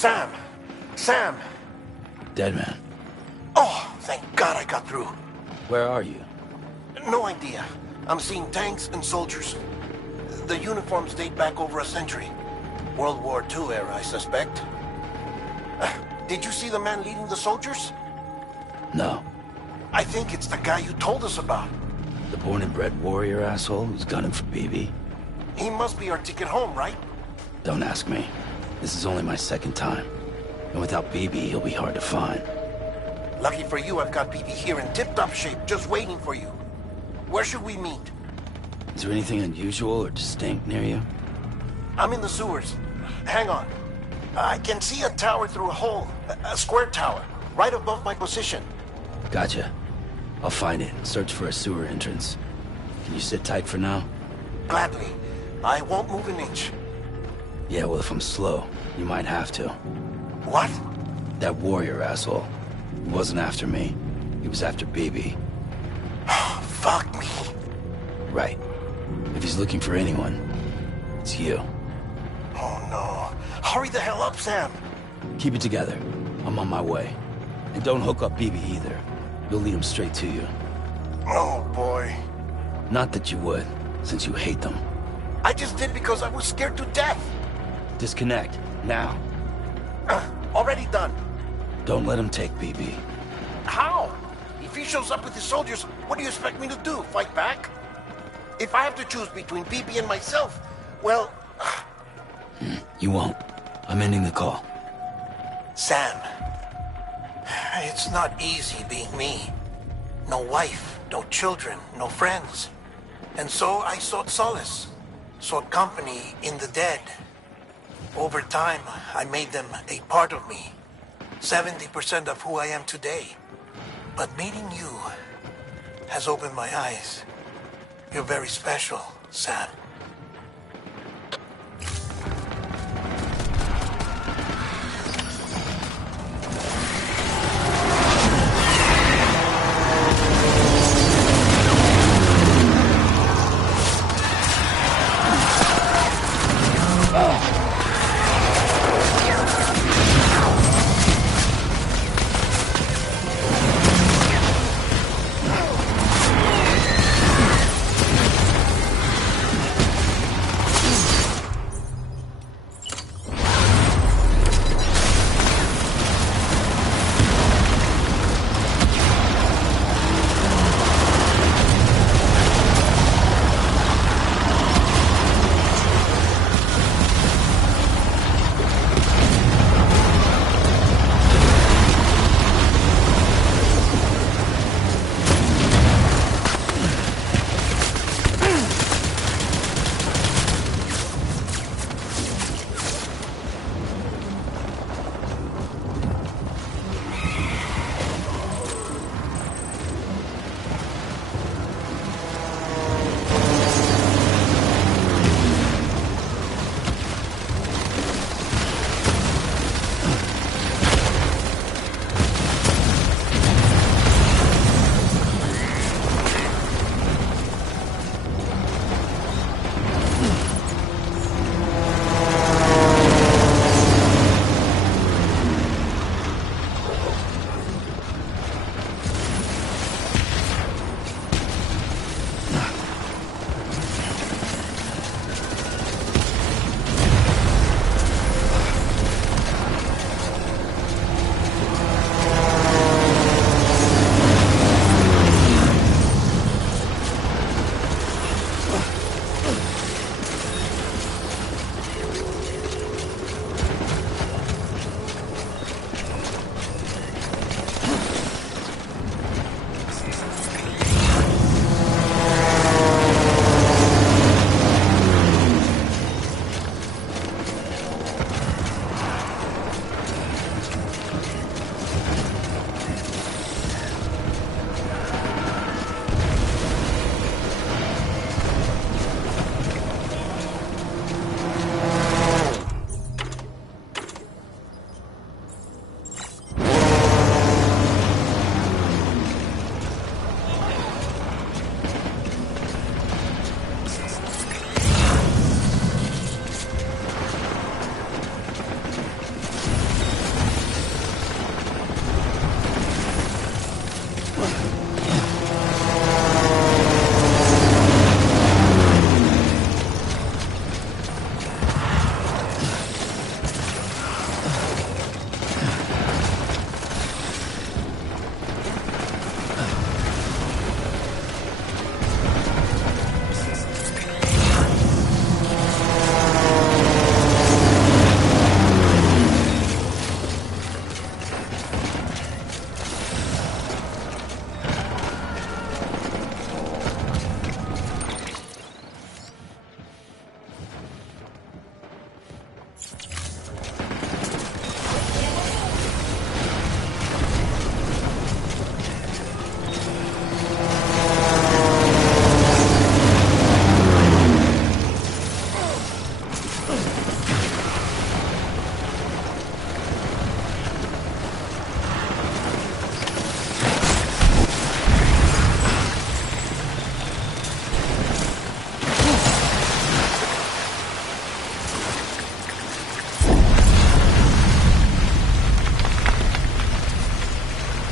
Sam! Sam! Dead man. Oh, thank God I got through. Where are you? No idea. I'm seeing tanks and soldiers. The uniforms date back over a century. World War II era, I suspect. Did you see the man leading the soldiers? No. I think it's the guy you told us about. The born and bred warrior asshole who's gunning for BB? He must be our ticket home, right? Don't ask me. This is only my second time. And without BB, he'll be hard to find. Lucky for you, I've got BB here in tip-top shape, just waiting for you. Where should we meet? Is there anything unusual or distinct near you? I'm in the sewers. Hang on. I can see a tower through a hole. A square tower, right above my position. Gotcha. I'll find it. Search for a sewer entrance. Can you sit tight for now? Gladly. I won't move an inch. Yeah, well, if I'm slow, you might have to. What? That warrior asshole. He wasn't after me. He was after BB. Fuck me. Right. If he's looking for anyone, it's you. Oh no. Hurry the hell up, Sam. Keep it together. I'm on my way. And don't hook up BB either. You'll lead him straight to you. Oh boy. Not that you would, since you hate them. I just did because I was scared to death. Disconnect, now. Already done. Don't let him take BB. How? If he shows up with his soldiers, what do you expect me to do? Fight back? If I have to choose between BB and myself, well... You won't. I'm ending the call. Sam, it's not easy being me. No wife, no children, no friends. And so I sought solace, sought company in the dead. Over time, I made them a part of me. 70% of who I am today. But meeting you has opened my eyes. You're very special, Sam.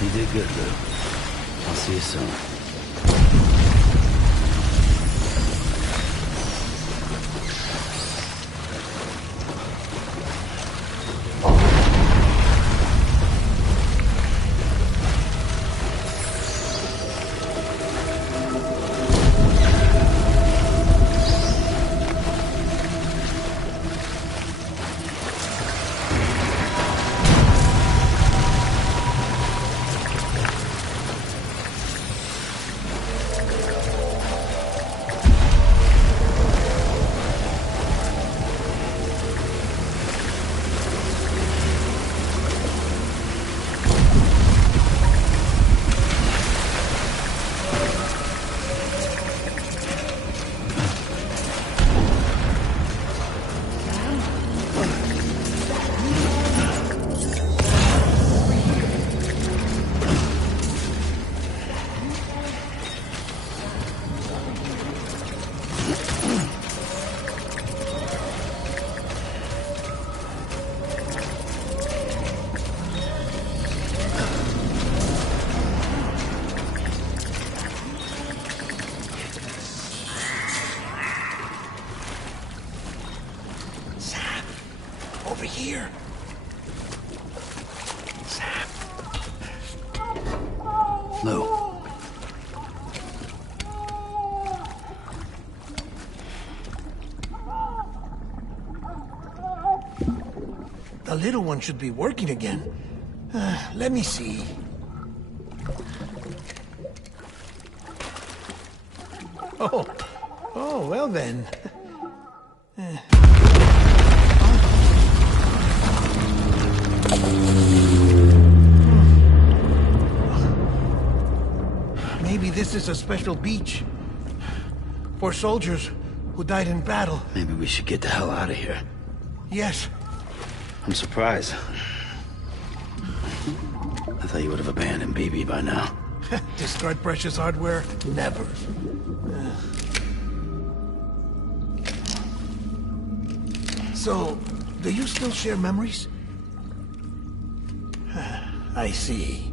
You did good, Lou. I'll see you soon. Over here. Sam. Lou. The little one should be working again. Let me see. Oh, well then. Maybe this is a special beach for soldiers who died in battle. Maybe we should get the hell out of here. Yes. I'm surprised. I thought you would have abandoned BB by now. Discard precious hardware? Never. So, do you still share memories? I see.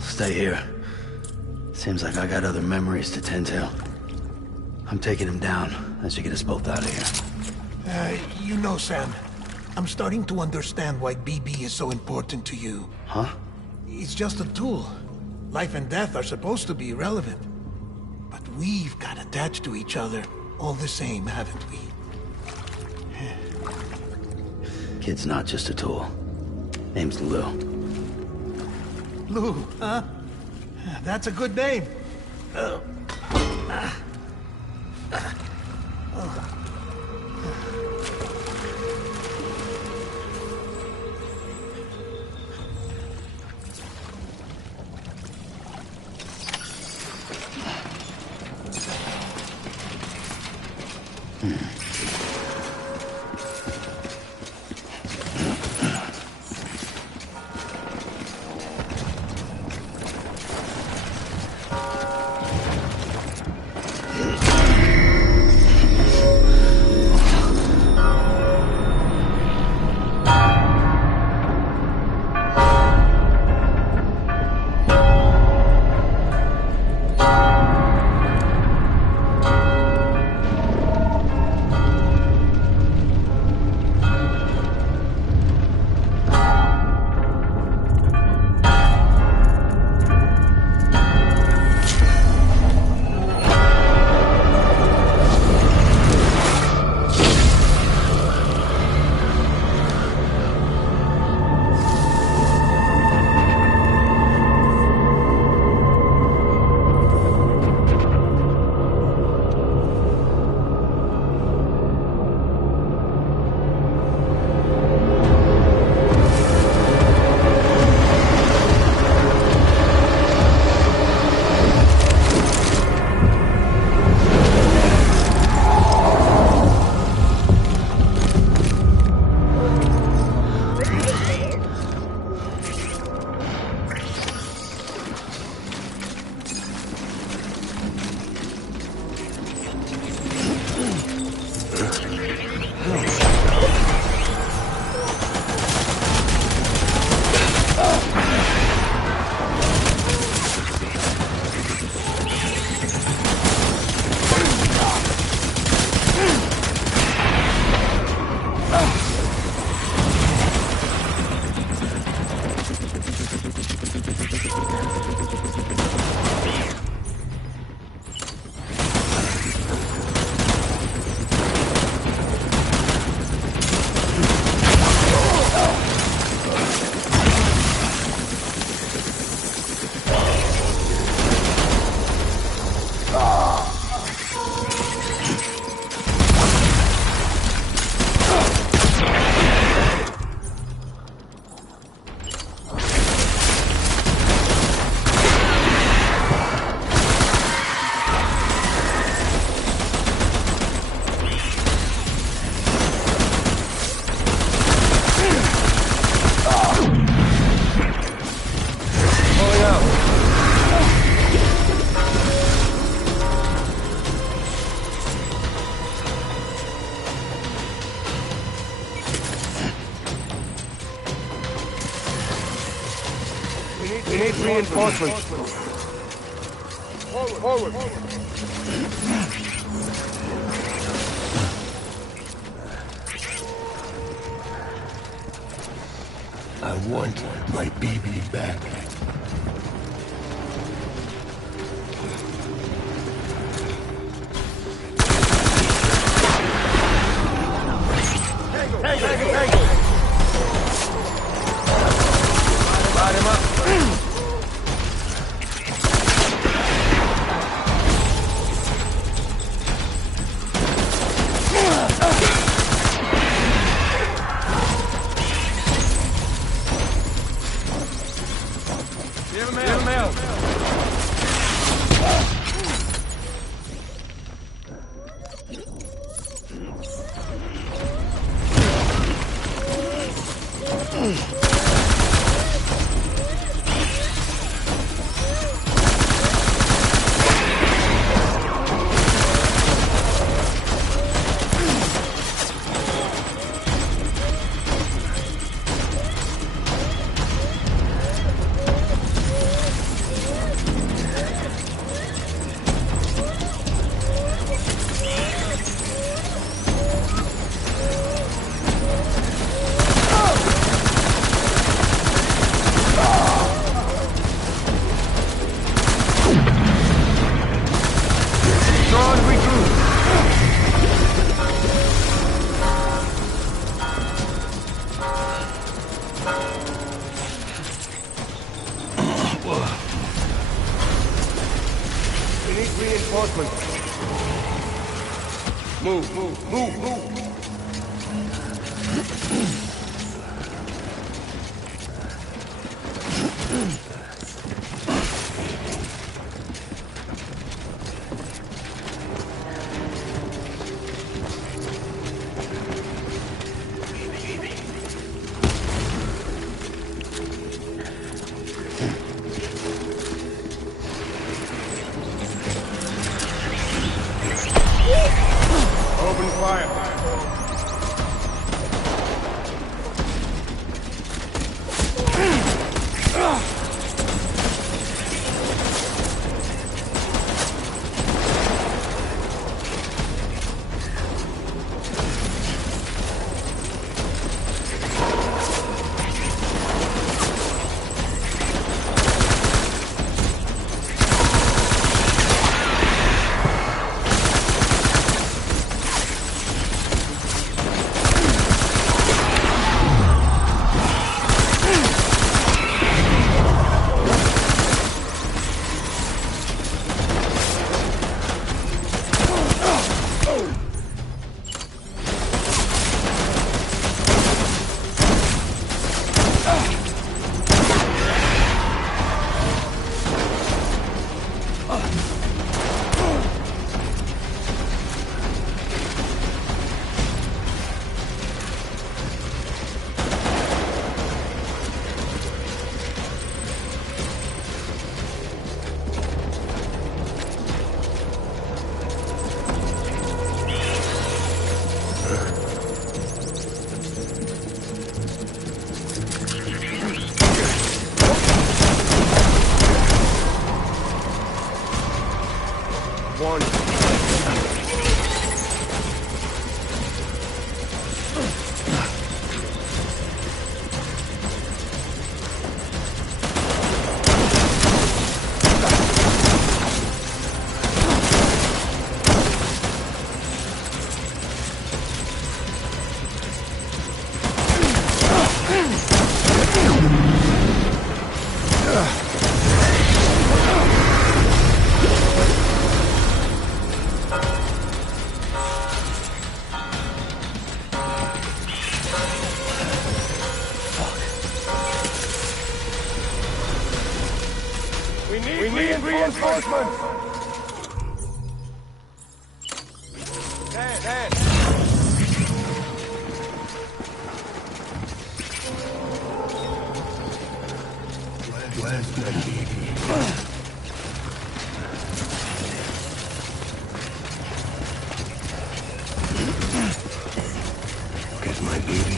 Stay here. Seems like I got other memories to tend to. I'm taking him down. That should get us both out of here. You know, Sam, I'm starting to understand why BB is so important to you. Huh? It's just a tool. Life and death are supposed to be irrelevant. But we've got attached to each other all the same, haven't we? Kid's not just a tool. Name's Lou. Lou, huh? That's a good name. Forward! I want my baby back. Tango! Light him up. Give him out. We need reinforcements. Move. Open fire. One. We need reinforcements! Dan! Where's my baby? Get my baby.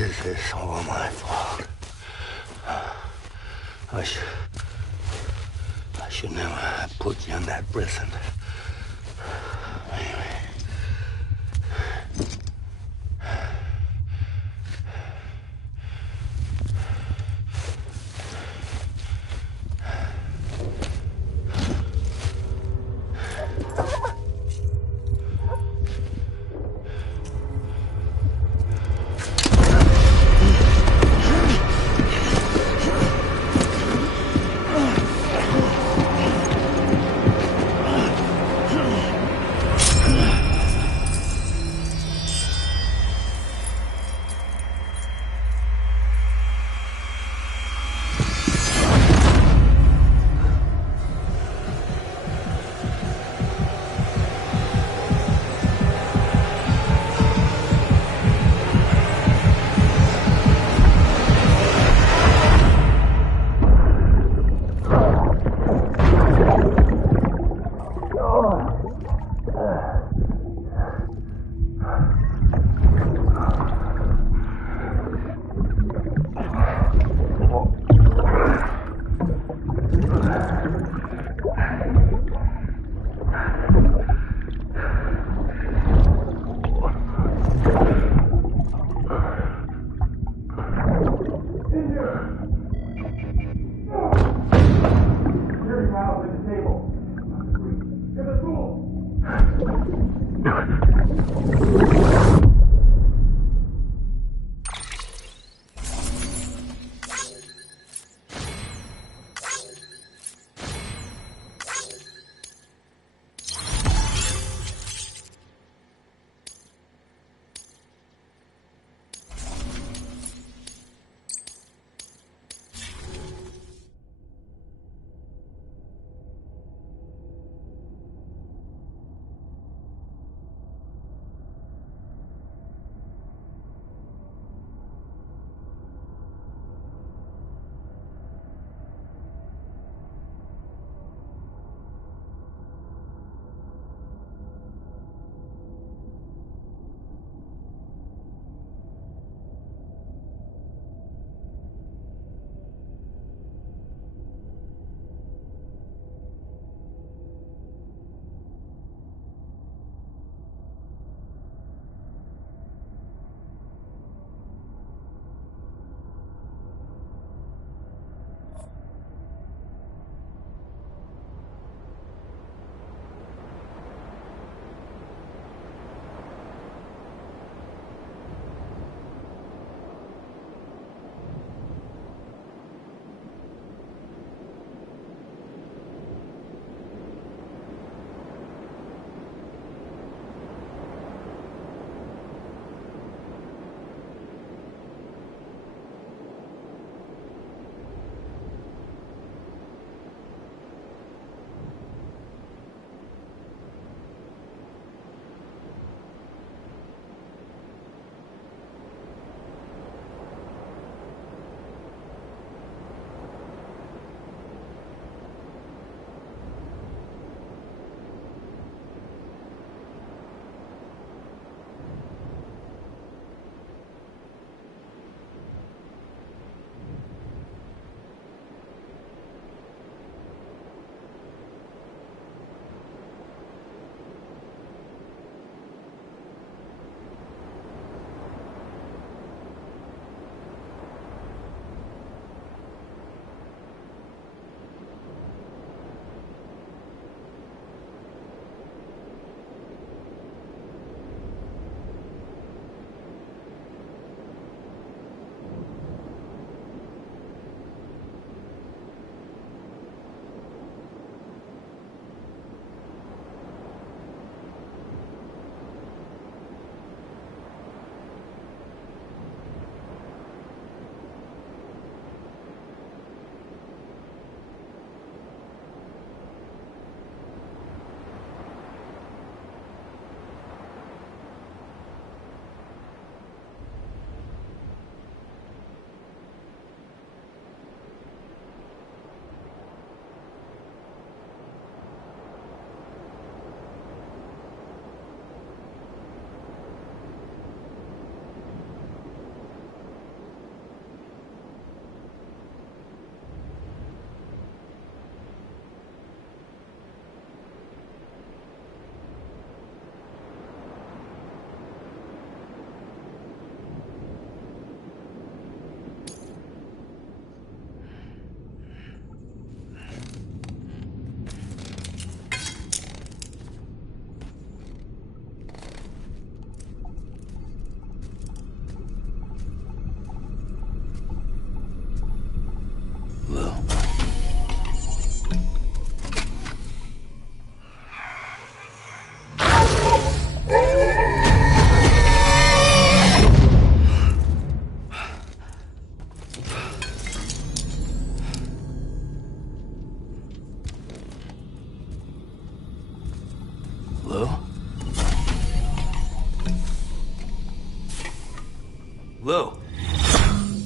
This is all my fault. I should never have put you in that prison. Anyway.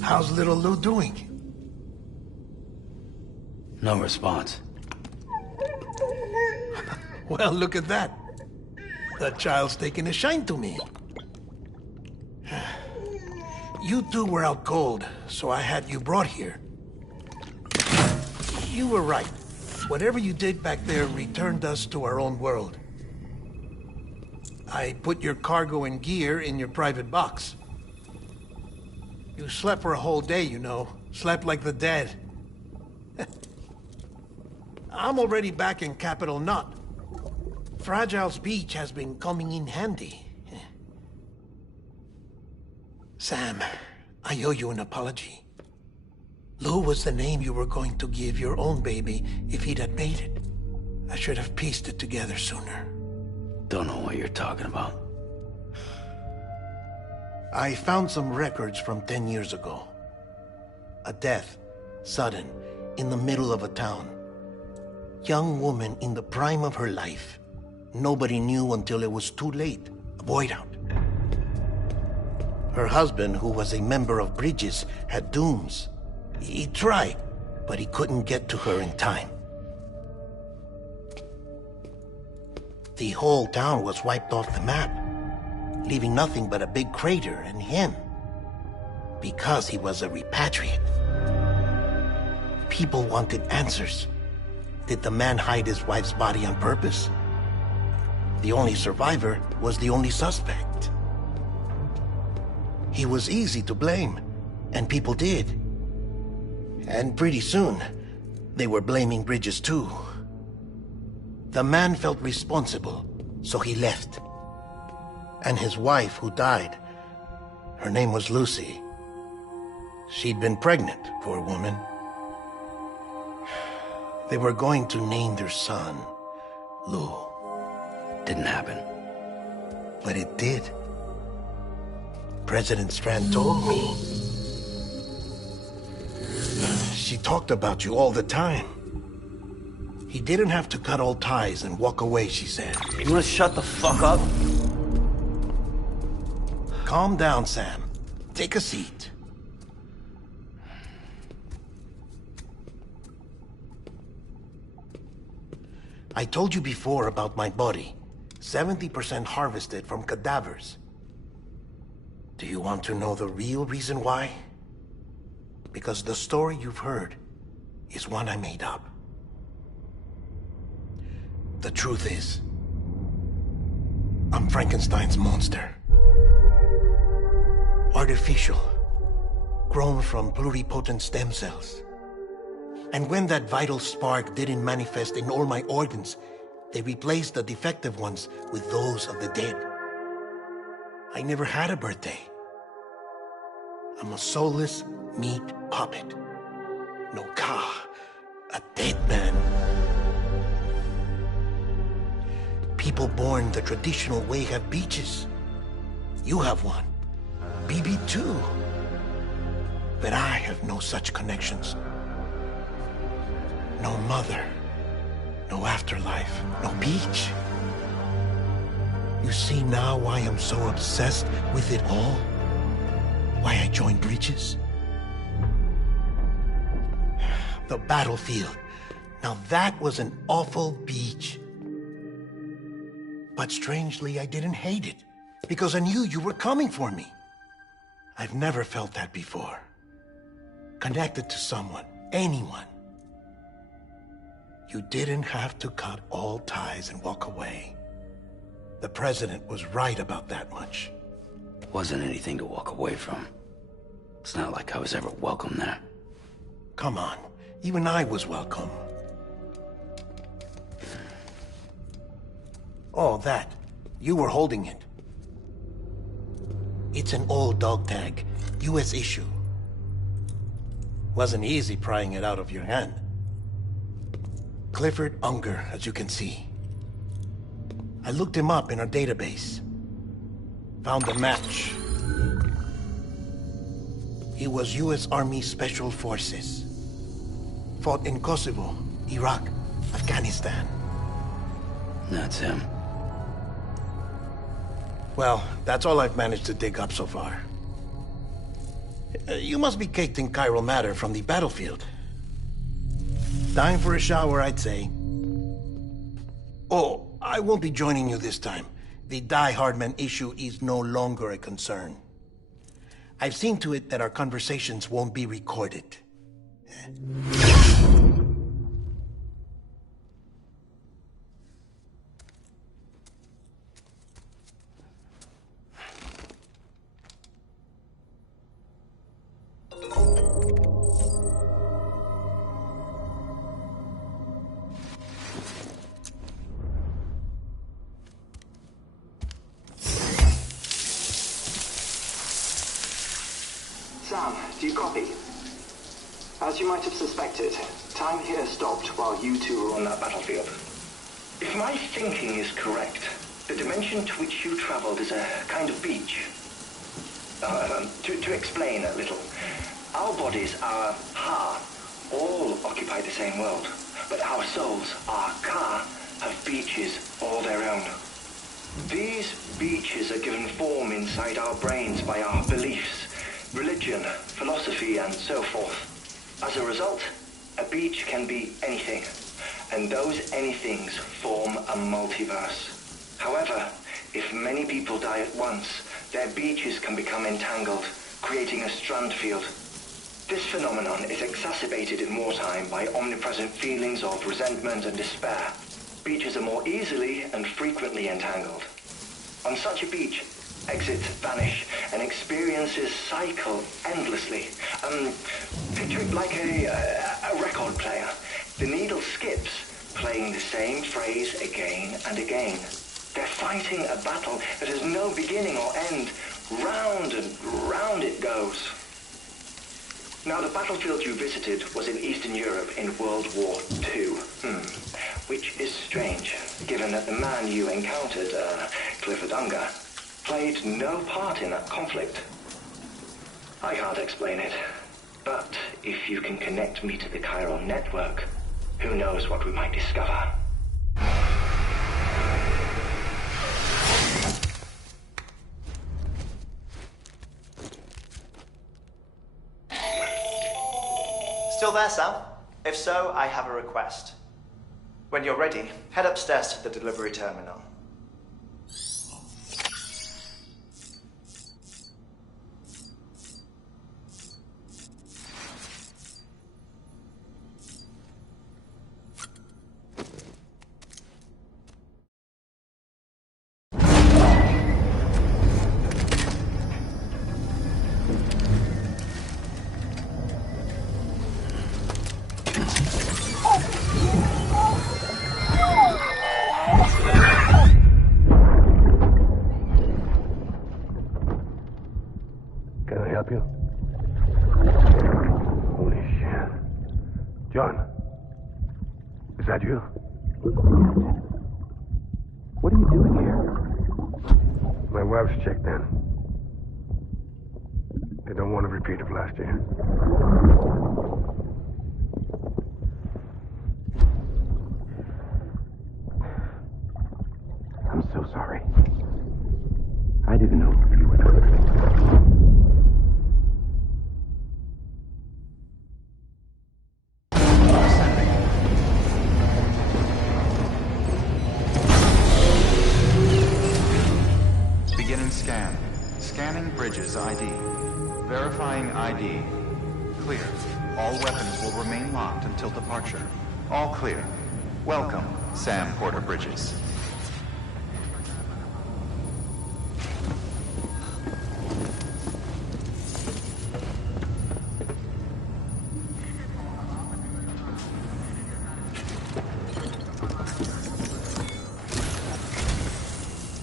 How's little Lou doing? No response. Well, look at that. The child's taking a shine to me. You two were out cold, so I had you brought here. You were right. Whatever you did back there returned us to our own world. I put your cargo and gear in your private box. You slept for a whole day, you know. Slept like the dead. I'm already back in Capital Knot. Fragile's beach has been coming in handy. Sam, I owe you an apology. Lou was the name you were going to give your own baby if he'd had made it. I should have pieced it together sooner. Don't know what you're talking about. I found some records from 10 years ago. A death, sudden, in the middle of a town. Young woman in the prime of her life. Nobody knew until it was too late. A void out. Her husband, who was a member of Bridges, had dooms. He tried, but he couldn't get to her in time. The whole town was wiped off the map, leaving nothing but a big crater and him. Because he was a repatriate. People wanted answers. Did the man hide his wife's body on purpose? The only survivor was the only suspect. He was easy to blame, and people did. And pretty soon, they were blaming Bridges too. The man felt responsible, so he left. And his wife, who died, her name was Lucy. She'd been pregnant, poor woman. They were going to name their son Lou. Didn't happen. But it did. President Strand told me. She talked about you all the time. He didn't have to cut all ties and walk away, she said. You wanna shut the fuck up? Calm down, Sam. Take a seat. I told you before about my body. 70% harvested from cadavers. Do you want to know the real reason why? Because the story you've heard is one I made up. The truth is, I'm Frankenstein's monster. Artificial, grown from pluripotent stem cells. And when that vital spark didn't manifest in all my organs, they replaced the defective ones with those of the dead. I never had a birthday. I'm a soulless meat puppet. No car, a dead man. People born the traditional way have beaches. You have one. BB too. But I have no such connections. No mother. No afterlife. No beach. You see now why I'm so obsessed with it all? Why I joined Bridges? The battlefield. Now that was an awful beach. But strangely, I didn't hate it. Because I knew you were coming for me. I've never felt that before. Connected to someone, anyone. You didn't have to cut all ties and walk away. The president was right about that much. Wasn't anything to walk away from. It's not like I was ever welcome there. Come on, even I was welcome. Oh, that. You were holding it. It's an old dog tag, US issue. Wasn't easy prying it out of your hand. Clifford Unger, as you can see. I looked him up in our database. Found a match. He was US Army Special Forces. Fought in Kosovo, Iraq, Afghanistan. That's him. Well, that's all I've managed to dig up so far. You must be caked in chiral matter from the battlefield. Time for a shower, I'd say. Oh, I won't be joining you this time. The Die Hardman issue is no longer a concern. I've seen to it that our conversations won't be recorded. Sam, do you copy? As you might have suspected, time here stopped while you two were on that battlefield. If my thinking is correct, the dimension to which you traveled is a kind of beach. To explain a little, our bodies, our ha, all occupy the same world, but our souls, our ka, have beaches all their own. These beaches are given form inside our brains by our beliefs, religion, philosophy, and so forth. As a result, a beach can be anything, and those anythings form a multiverse. However, if many people die at once, their beaches can become entangled, creating a strand field. This phenomenon is exacerbated in wartime by omnipresent feelings of resentment and despair. Beaches are more easily and frequently entangled. On such a beach, exits vanish and experiences cycle endlessly. Picture it like a record player. The needle skips, playing the same phrase again and again. They're fighting a battle that has no beginning or end. Round and round it goes. Now, the battlefield you visited was in Eastern Europe in World War II. Which is strange, given that the man you encountered, Clifford Unger, played no part in that conflict. I can't explain it, but if you can connect me to the chiral network, who knows what we might discover. Still there, Sam? If so, I have a request. When you're ready, head upstairs to the delivery terminal. Can I help you? Holy shit. John, is that you? What are you doing here? My wife's checked in. They don't want a repeat of last year. I'm so sorry. I didn't know you were coming. Beginning scan. Scanning bridges ID. Verifying ID. Clear. All weapons will remain locked until departure. All clear. Welcome, Sam Porter Bridges.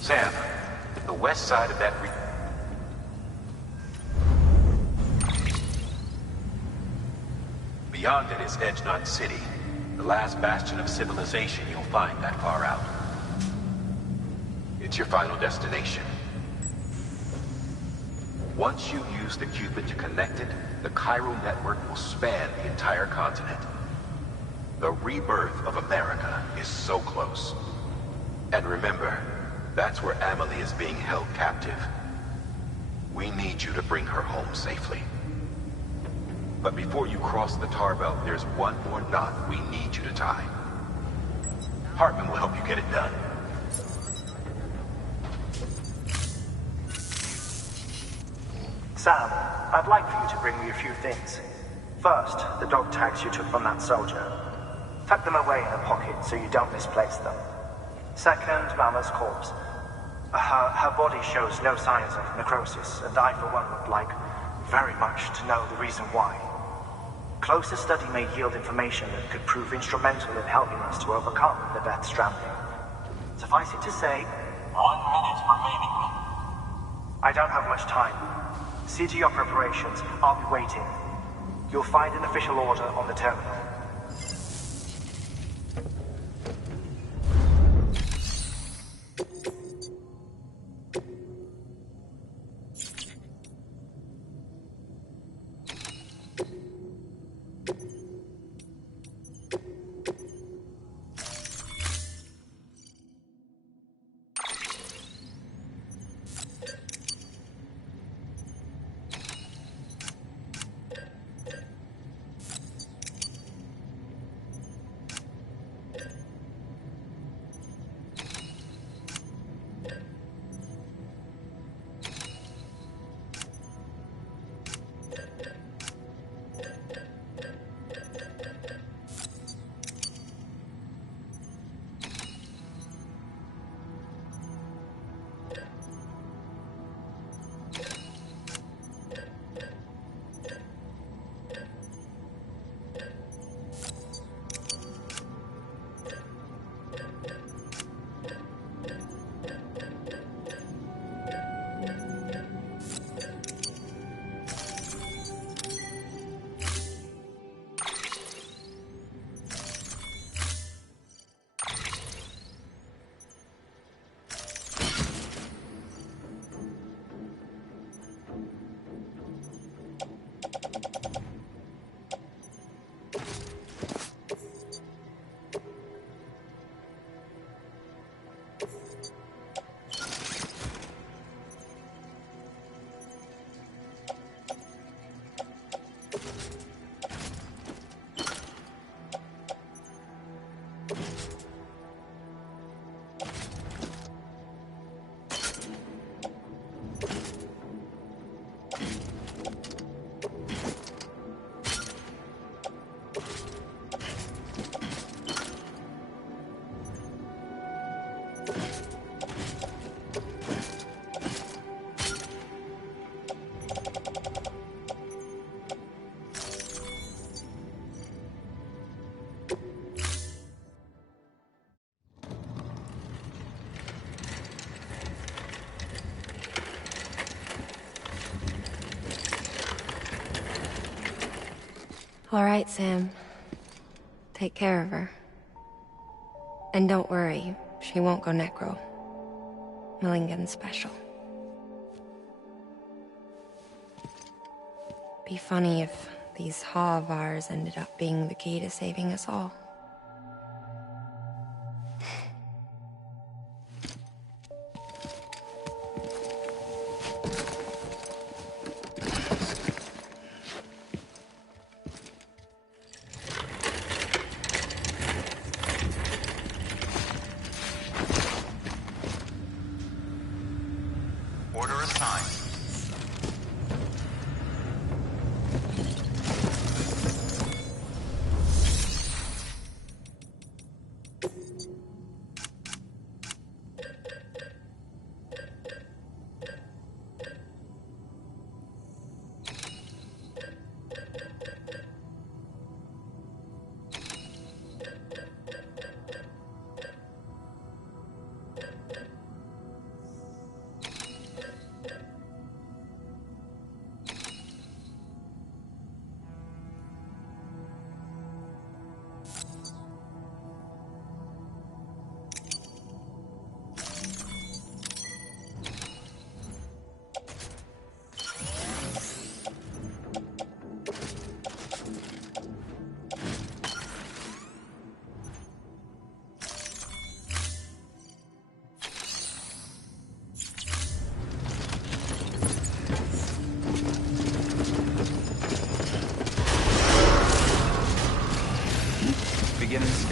Sam, the west side of that beyond it is Edge Knot City, the last bastion of civilization you'll find that far out. It's your final destination. Once you use the Cupid to connect it, the chiral network will span the entire continent. The rebirth of America is so close. And remember, that's where Amelie is being held captive. We need you to bring her home safely. But before you cross the tar belt, there's one more knot we need you to tie. Hartman will help you get it done. Sam, I'd like for you to bring me a few things. First, the dog tags you took from that soldier. Tuck them away in a pocket so you don't misplace them. Second, Mama's corpse. Her body shows no signs of necrosis, and I, for one, would like very much to know the reason why. Closer study may yield information that could prove instrumental in helping us to overcome the Death Stranding. Suffice it to say, 1 minute remaining. I don't have much time. See to your preparations. I'll be waiting. You'll find an official order on the terminal. All right, Sam. Take care of her. And don't worry, she won't go necro. Millingen's special. Be funny if these Ha of ours ended up being the key to saving us all. Order assigned.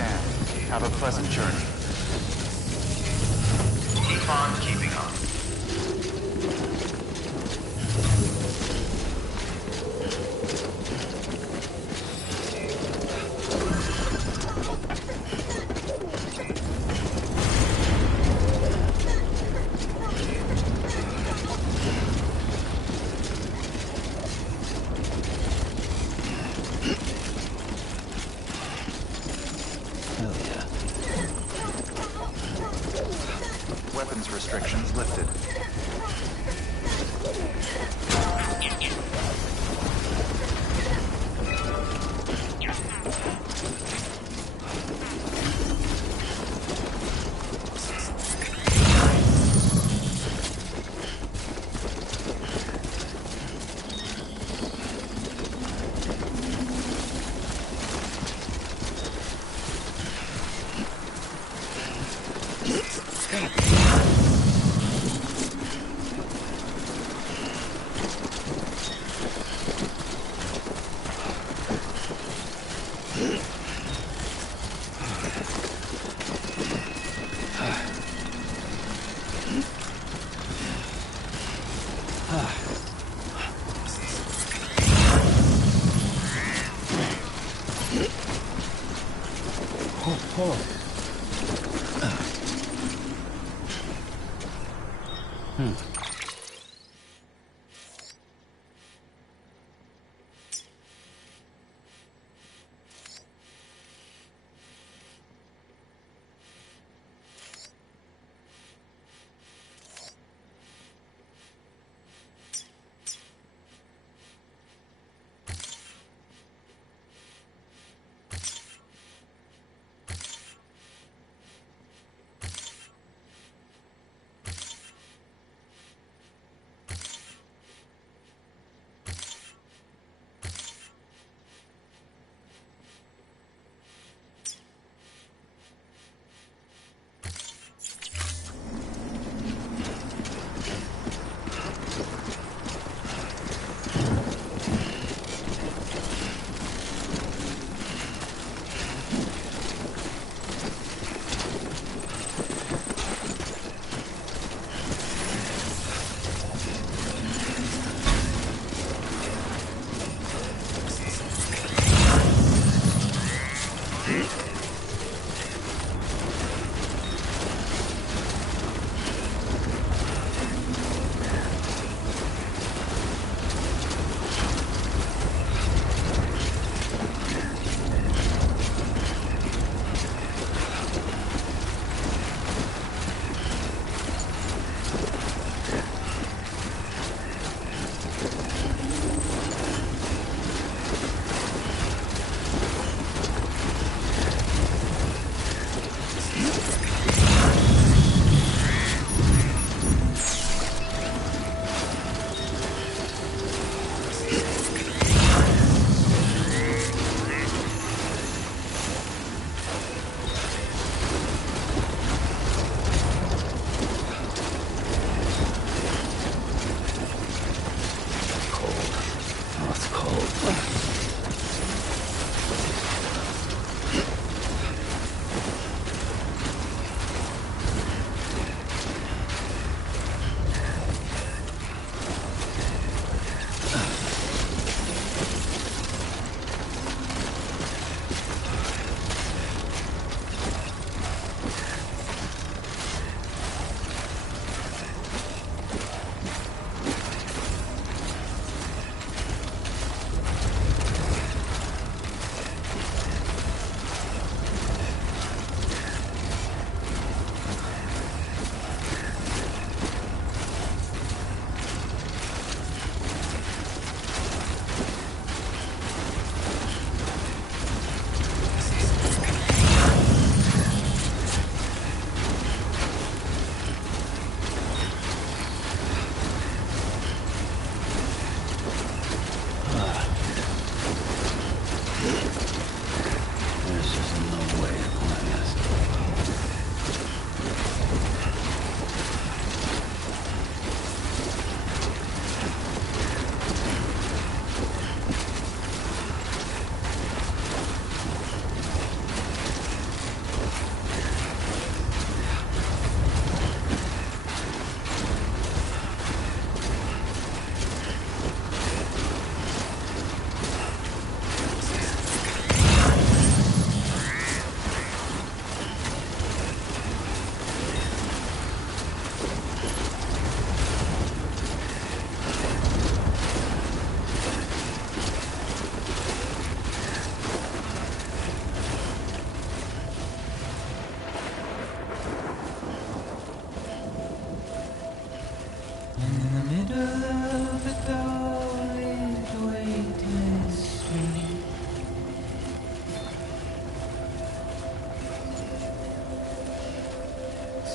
scan. Have a pleasant journey. Keep on keeping on. Hell yeah. Weapons restrictions lifted.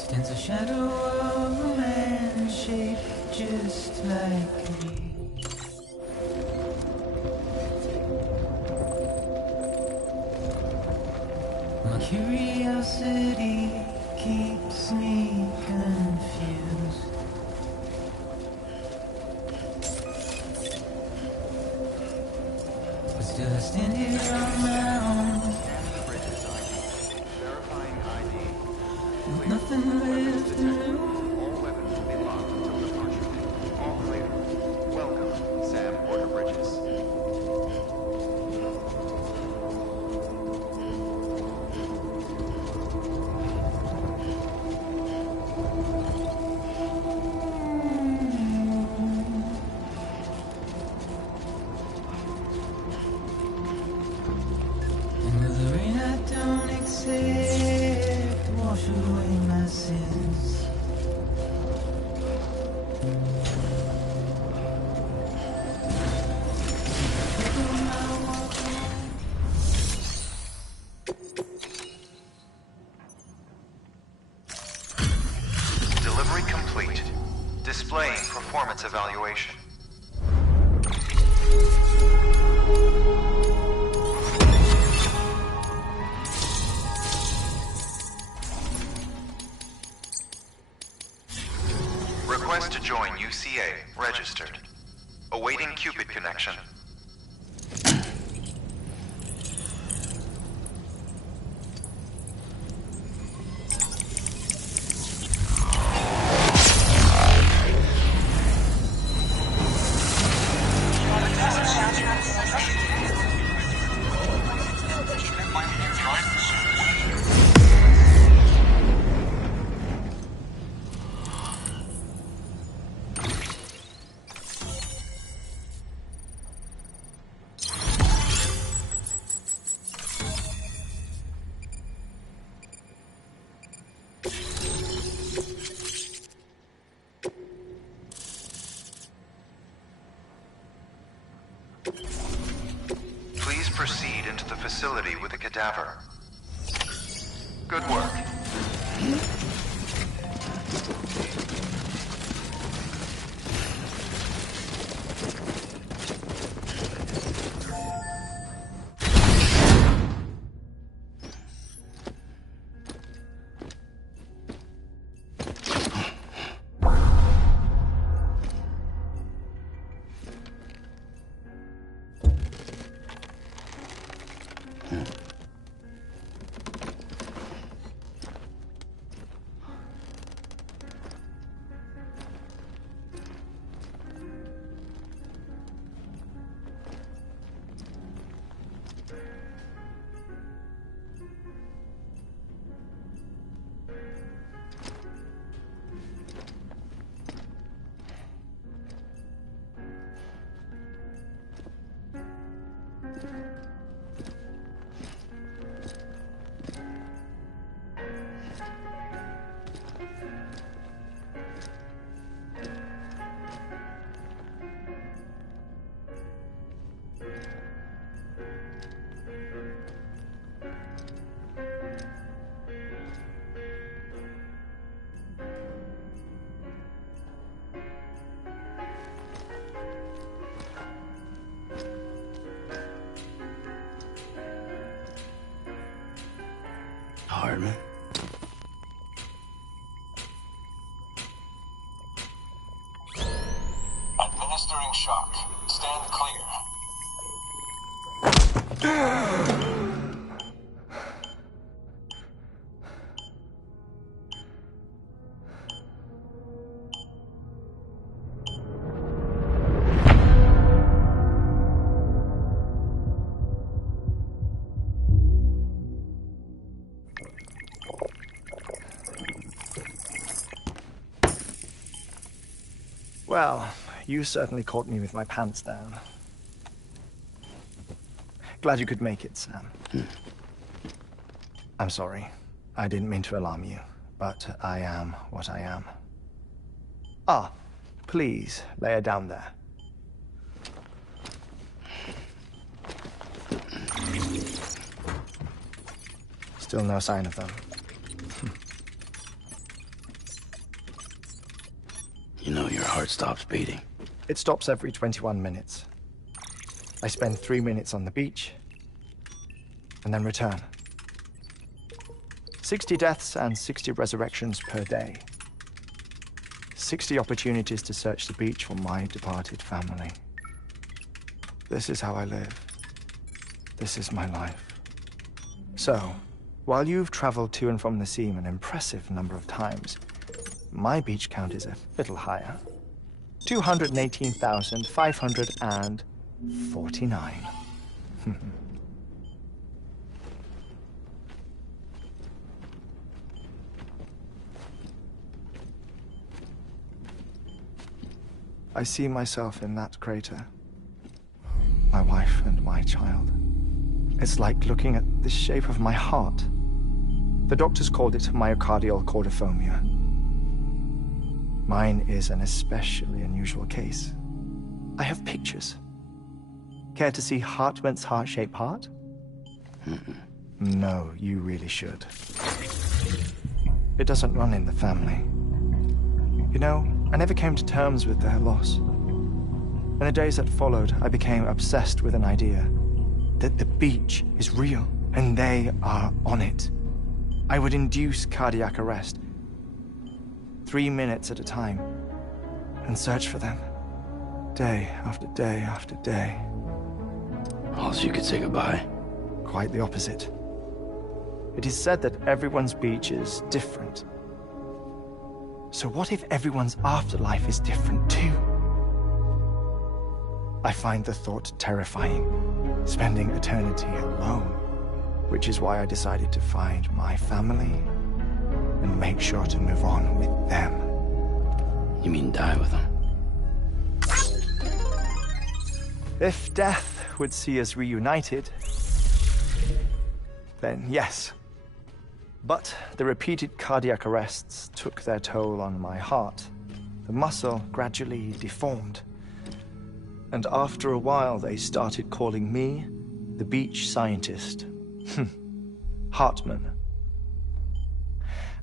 Stands a shadow of a man shaped just like me. My curiosity keeps me confused. But still I stand here on my own. Verifying ID. With nothing left to lose. All weapons will be locked until departure. All clear. Welcome, Sam Porter Bridges. And with the rain I don't accept, wash away my sins. Delivery complete. Displaying performance evaluation. Request to join UCA. Registered. Awaiting Cupid connection. Please proceed into the facility with a cadaver. Good work. Hardman. Administering shock. Stand clear. Well, you certainly caught me with my pants down. Glad you could make it, Sam. I'm sorry. I didn't mean to alarm you, but I am what I am. Ah, please, lay her down there. Still no sign of them. heart stops beating? It stops every 21 minutes. I spend 3 minutes on the beach, and then return. 60 deaths and 60 resurrections per day. 60 opportunities to search the beach for my departed family. This is how I live. This is my life. So, while you've traveled to and from the scene an impressive number of times, my beach count is a little higher. 218,549. I see myself in that crater. My wife and my child. It's like looking at the shape of my heart. The doctors called it myocardial cordiformia. Mine is an especially unusual case. I have pictures. Care to see Hartman's heart-shaped heart? No, you really should. It doesn't run in the family. You know, I never came to terms with their loss. In the days that followed, I became obsessed with an idea that the beach is real, and they are on it. I would induce cardiac arrest, 3 minutes at a time, and search for them, day after day after day. Also, you could say goodbye. Quite the opposite. It is said that everyone's beach is different. So what if everyone's afterlife is different too? I find the thought terrifying, spending eternity alone, which is why I decided to find my family and make sure to move on with them. You mean die with them? If death would see us reunited, then yes. But the repeated cardiac arrests took their toll on my heart. The muscle gradually deformed. And after a while, they started calling me the beach scientist. Hartman.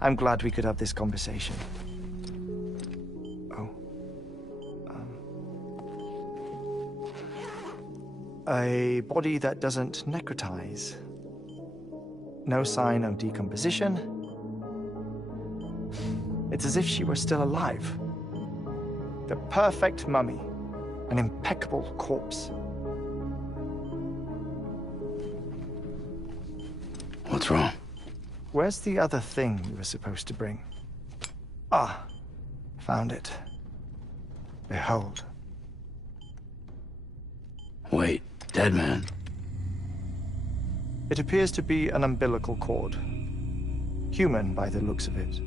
I'm glad we could have this conversation. Oh. A body that doesn't necrotize. No sign of decomposition. It's as if she were still alive. The perfect mummy. An impeccable corpse. What's wrong? Where's the other thing you were supposed to bring? Ah, found it. Behold. Wait, dead man? It appears to be an umbilical cord. Human by the looks of it,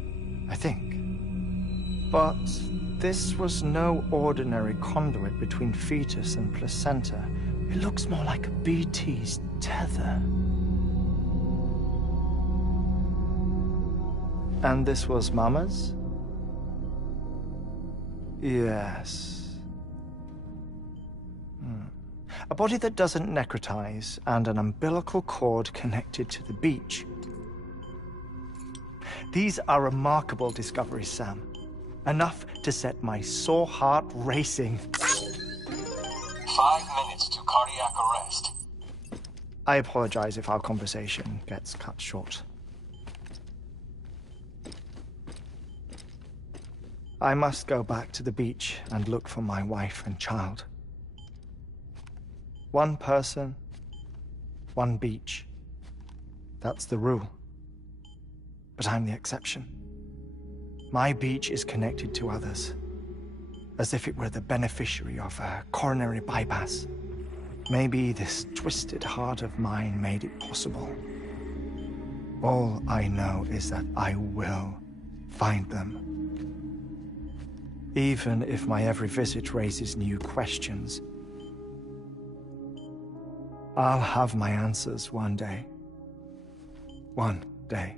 I think. But this was no ordinary conduit between fetus and placenta. It looks more like a BT's tether. And this was Mama's? Yes. A body that doesn't necrotize and an umbilical cord connected to the beach. These are remarkable discoveries, Sam. Enough to set my sore heart racing. 5 minutes to cardiac arrest. I apologize if our conversation gets cut short. I must go back to the beach and look for my wife and child. One person, one beach. That's the rule. But I'm the exception. My beach is connected to others, as if it were the beneficiary of a coronary bypass. Maybe this twisted heart of mine made it possible. All I know is that I will find them. Even if my every visit raises new questions, I'll have my answers one day. One day.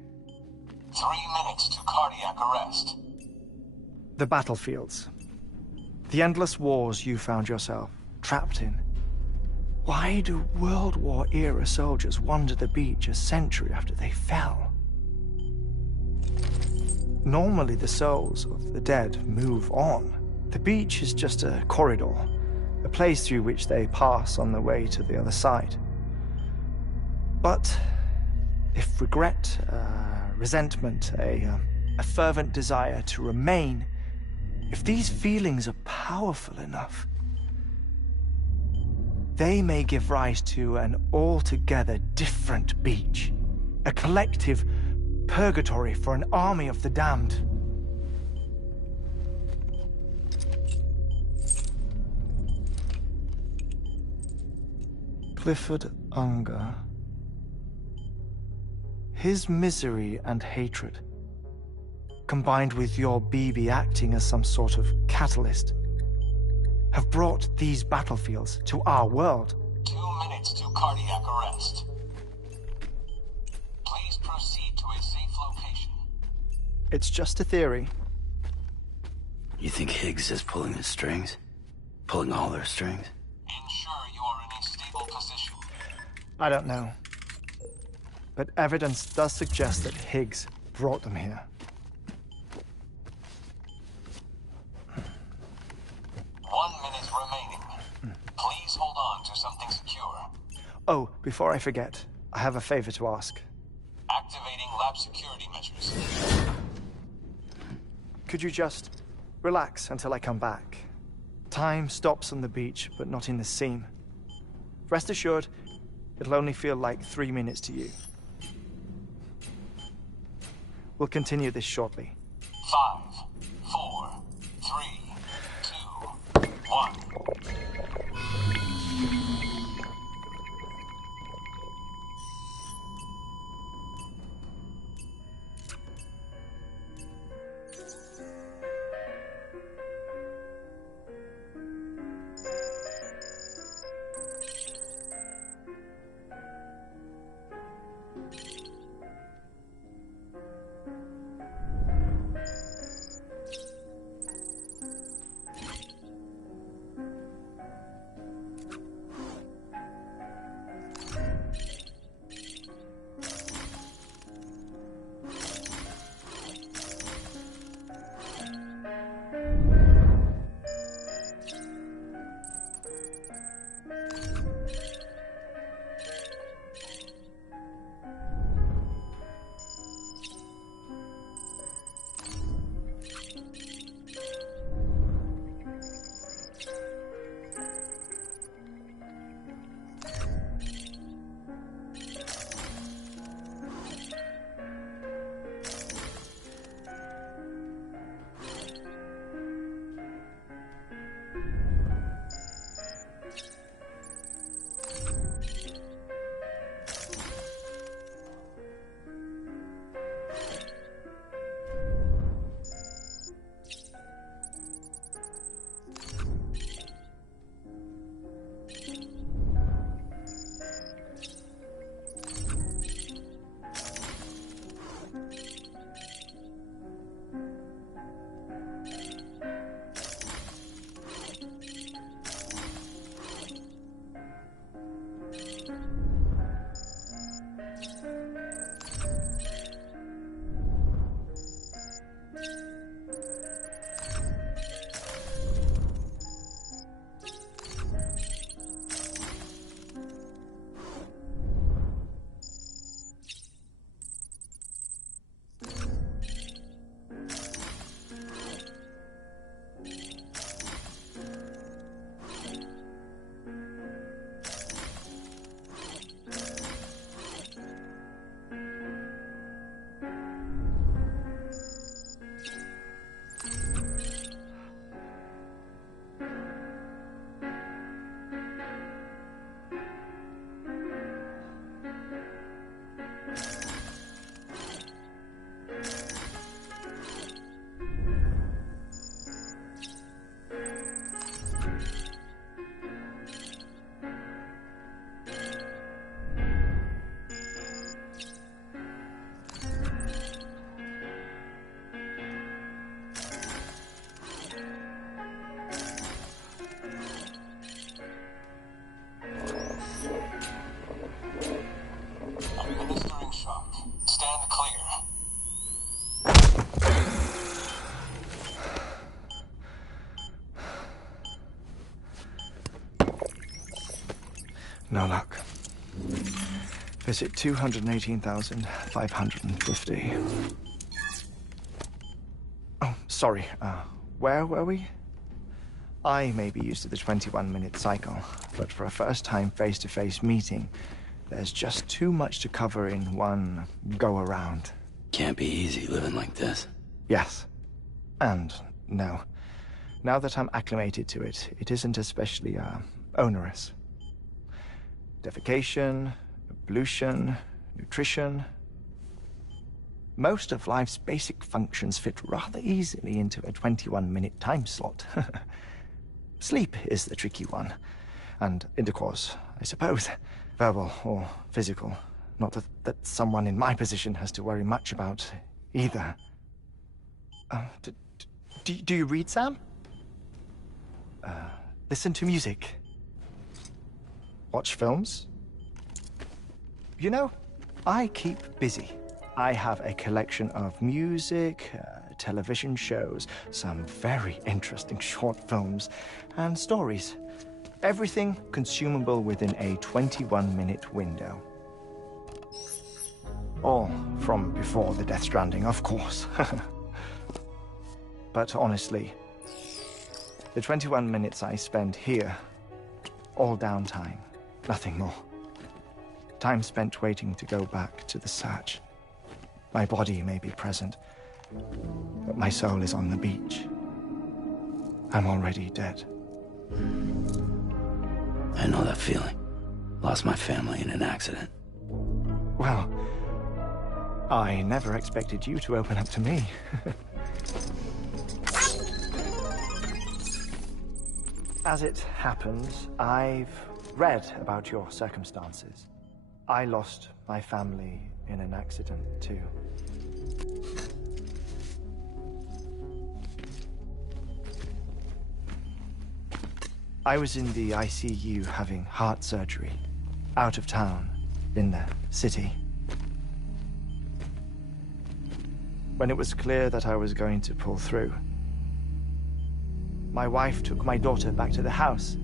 3 minutes to cardiac arrest. The battlefields. The endless wars you found yourself trapped in. Why do World War-era soldiers wander the beach a century after they fell? Normally the souls of the dead move on. The beach is just a corridor, a place through which they pass on the way to the other side. But if regret, resentment, a fervent desire to remain, if these feelings are powerful enough, they may give rise to an altogether different beach, a collective purgatory for an army of the damned. Clifford Unger. His misery and hatred, combined with your BB acting as some sort of catalyst, have brought these battlefields to our world. 2 minutes to cardiac arrest. Please proceed to a safe location. It's just a theory. You think Higgs is pulling the strings? Pulling all their strings? Ensure you are in a stable position. I don't know. But evidence does suggest that Higgs brought them here. 1 minute remaining. Please hold on to something secure. Oh, before I forget, I have a favor to ask. Activating lab security measures. Could you just relax until I come back? Time stops on the beach, but not in the seam. Rest assured, it'll only feel like 3 minutes to you. We'll continue this shortly. 5, 4, 3, 2, 1. No luck. Visit 218,550. Oh, sorry. Where were we? I may be used to the 21-minute cycle, but for a first-time face-to-face meeting, there's just too much to cover in one go-around. Can't be easy living like this. Yes. And no. Now that I'm acclimated to it, it isn't especially, onerous. Defecation, pollution, nutrition. Most of life's basic functions fit rather easily into a 21-minute time slot. Sleep is the tricky one. And intercourse, I suppose. Verbal or physical. Not that someone in my position has to worry much about either. Do you read, Sam? Listen to music. Watch films. You know, I keep busy. I have a collection of music, television shows, some very interesting short films, and stories. Everything consumable within a 21-minute window. All from before the Death Stranding, of course. But honestly, the 21 minutes I spend here, all downtime, nothing more. Time spent waiting to go back to the search. My body may be present, but my soul is on the beach. I'm already dead. I know that feeling. Lost my family in an accident. Well, I never expected you to open up to me. As it happens, I've read about your circumstances. I lost my family in an accident, too. I was in the ICU having heart surgery, out of town, in the city. When it was clear that I was going to pull through, my wife took my daughter back to the house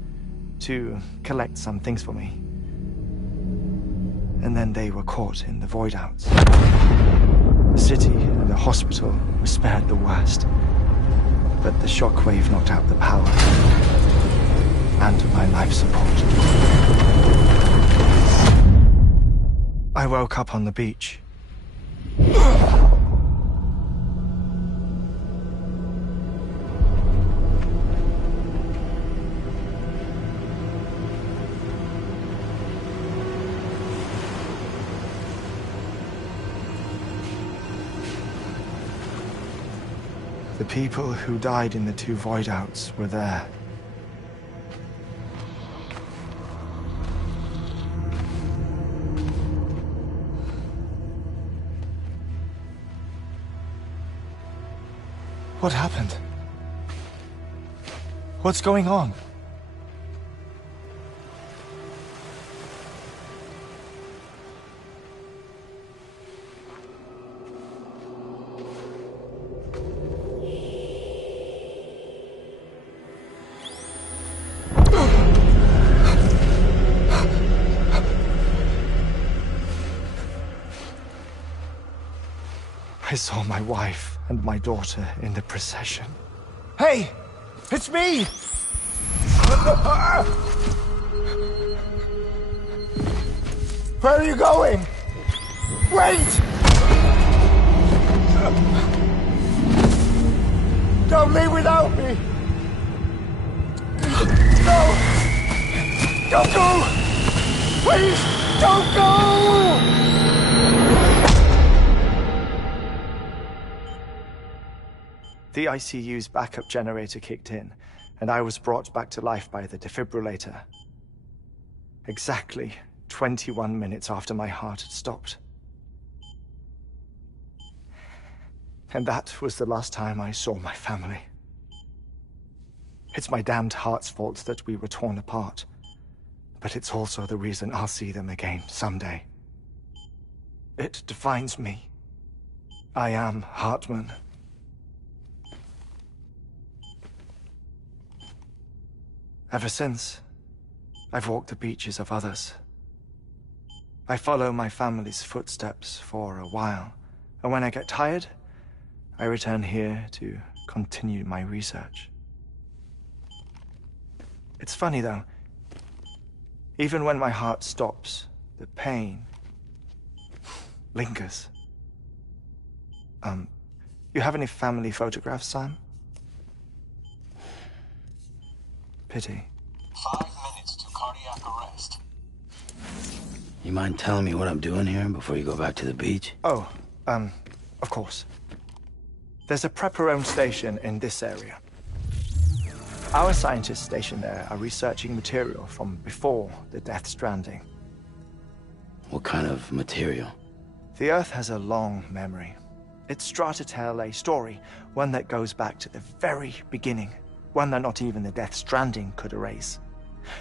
to collect some things for me. And then they were caught in the void-outs. The city and the hospital were spared the worst, but the shockwave knocked out the power and my life support. I woke up on the beach. The people who died in the two void-outs were there. What happened? What's going on? I saw my wife and my daughter in the procession. Hey! It's me! Where are you going? Wait! Don't leave without me! No! Don't go! Please, don't go! The ICU's backup generator kicked in, and I was brought back to life by the defibrillator. Exactly 21 minutes after my heart had stopped. And that was the last time I saw my family. It's my damned heart's fault that we were torn apart, but it's also the reason I'll see them again someday. It defines me. I am Hartman. Ever since, I've walked the beaches of others I follow my family's footsteps for a while, and when I get tired, I return here to continue my research. It's funny though, even when my heart stops, the pain lingers. You have any family photographs, Sam? Pity. 5 minutes to cardiac arrest. You mind telling me what I'm doing here before you go back to the beach? Oh, of course. There's a prepper-owned station in this area. Our scientists stationed there are researching material from before the Death Stranding. What kind of material? The Earth has a long memory. It's trying to tell a story, one that goes back to the very beginning, one that not even the Death Stranding could erase.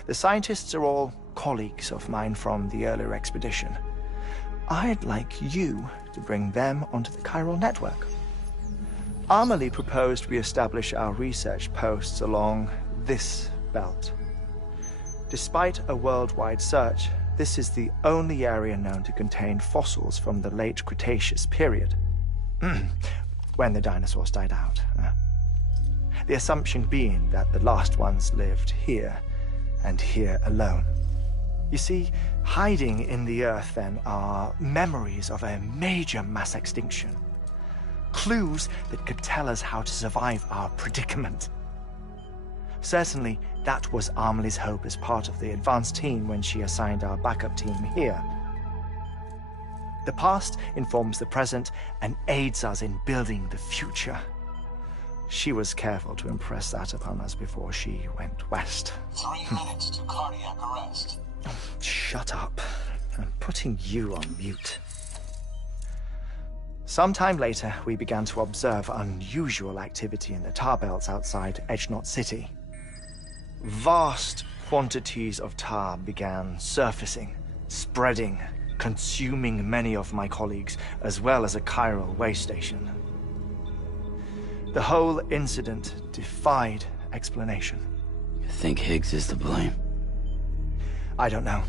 The scientists are all colleagues of mine from the earlier expedition. I'd like you to bring them onto the chiral network. Amelie proposed we establish our research posts along this belt. Despite a worldwide search, this is the only area known to contain fossils from the late Cretaceous period. When the dinosaurs died out. The assumption being that the last ones lived here, and here alone. You see, hiding in the Earth then are memories of a major mass extinction. Clues that could tell us how to survive our predicament. Certainly, that was Amelie's hope as part of the advanced team when she assigned our backup team here. The past informs the present and aids us in building the future. She was careful to impress that upon us before she went west. 3 minutes to cardiac arrest. Shut up. I'm putting you on mute. Sometime later, we began to observe unusual activity in the tar belts outside Edgenot City. Vast quantities of tar began surfacing, spreading, consuming many of my colleagues, as well as a chiral way station. The whole incident defied explanation. You think Higgs is to blame? I don't know,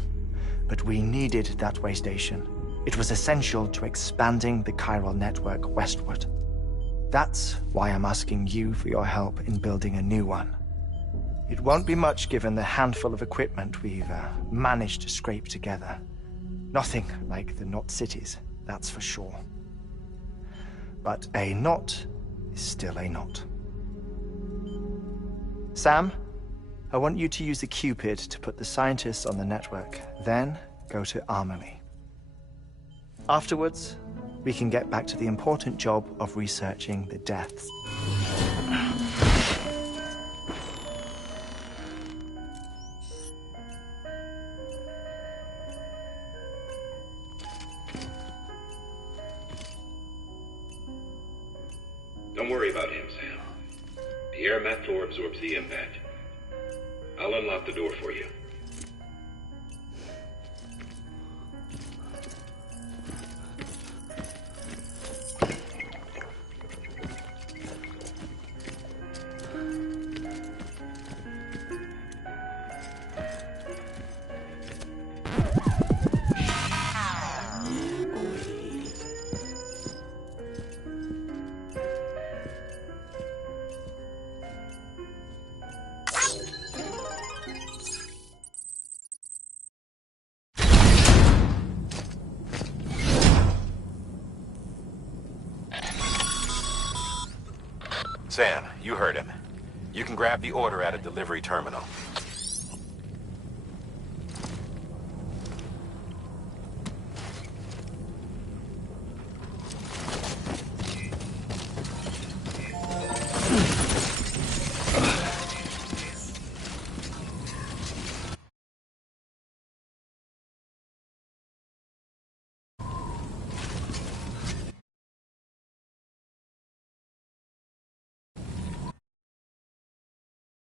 but we needed that way station. It was essential to expanding the chiral network westward. That's why I'm asking you for your help in building a new one. It won't be much given the handful of equipment we've managed to scrape together. Nothing like the knot cities, that's for sure. But a knot is still a knot. Sam, I want you to use the Cupid to put the scientists on the network, then go to Amelie. Afterwards, we can get back to the important job of researching the deaths. Don't worry about him, Sam. The air mat floor absorbs the impact. I'll unlock the door for you. Sam, you heard him. You can grab the order at a delivery terminal.